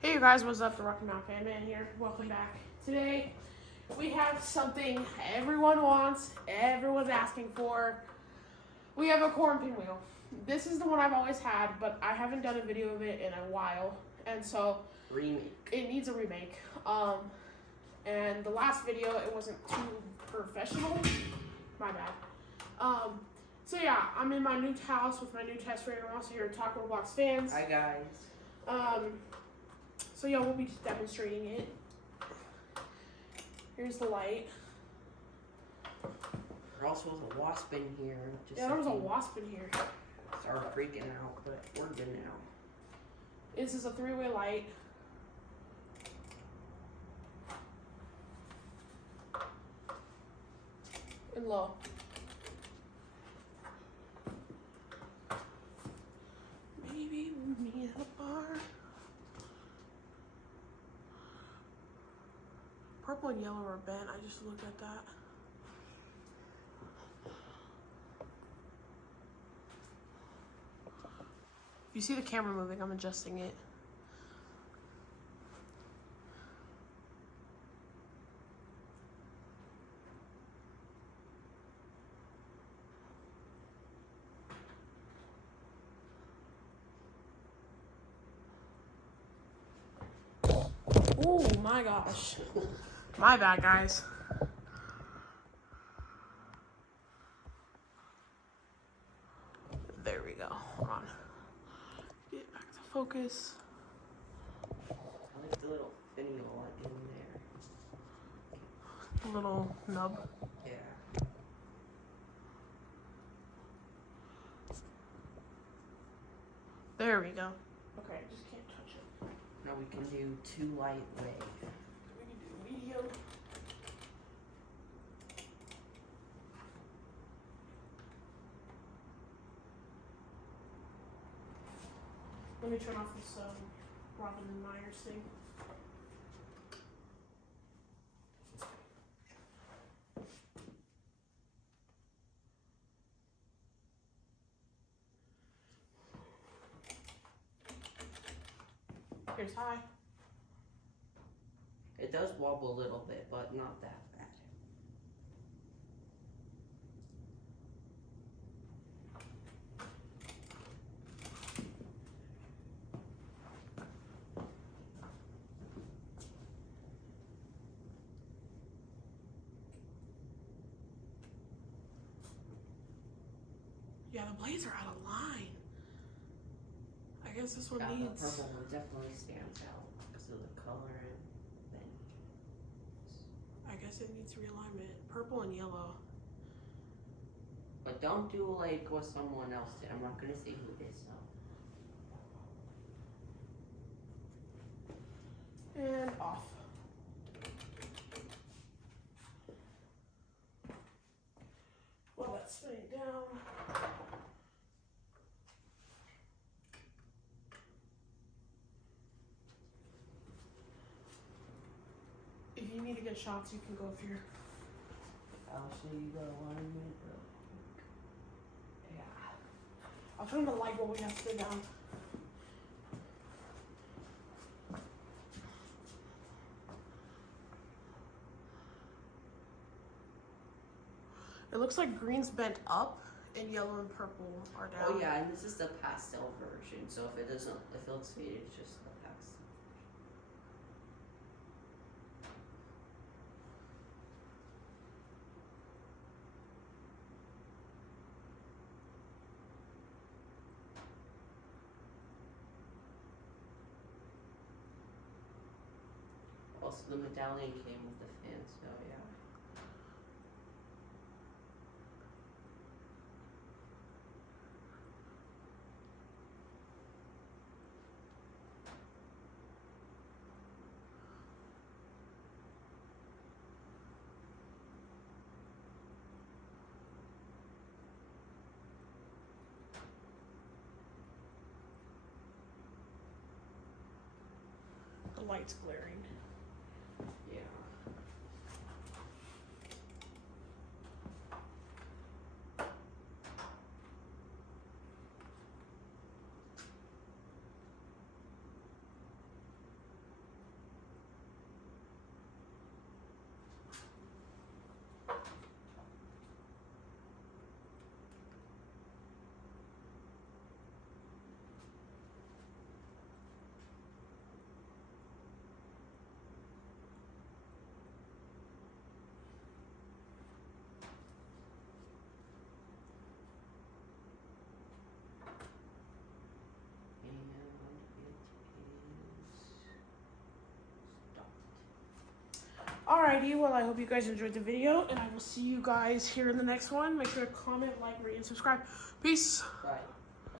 Hey you guys, what's up? The Rocky Mountain Fan Man here. Welcome back. Today we have something everyone wants, everyone's asking for. We have a Quorum pinwheel. This is the one I've always had, but I haven't done a video of it in a while, and so it needs a remake. And the last video it wasn't too professional. My bad. So yeah, I'm in my new house with my new test rig. I'm also here to talk Roblox fans. Hi guys. So yeah, we'll be demonstrating it. Here's the light. There also was a wasp in here. There was a wasp in here. Started freaking out, but we're good now. This is a 3-way light. And low. Maybe we'll meet at a bar. Purple and yellow are bent. I just looked at that. If you see the camera moving, I'm adjusting it. Oh my gosh. My bad, guys. There we go. Hold on. Get back to focus. I like the little pinwheel in there. Little nub. Yeah. There we go. Okay, I just can't touch it. Now we can do 2 lightweight. We can do medium. Let me turn off this Robin Myers thing. Here's high. It does wobble a little bit, but not that bad. Yeah, the blades are out of line. I guess this one needs... The purple one definitely stands out because of the color and then. I guess it needs realignment. Purple and yellow. But don't do like what someone else did. I'm not gonna say who it is though. And off. Well, that's spinning down. If you need to get shots, you can go for your... I'll show you the alignment. Yeah. I'll turn the light while we have to sit down. It looks like green's bent up and yellow and purple are down. Oh yeah, and this is the pastel version. So if it doesn't, if it looks faded, it's just the pastel. Also, the medallion came with the fan, so yeah. The light's glaring. Yeah. Alrighty, well, I hope you guys enjoyed the video, and I will see you guys here in the next one. Make sure to comment, like, rate, and subscribe. Peace. Bye.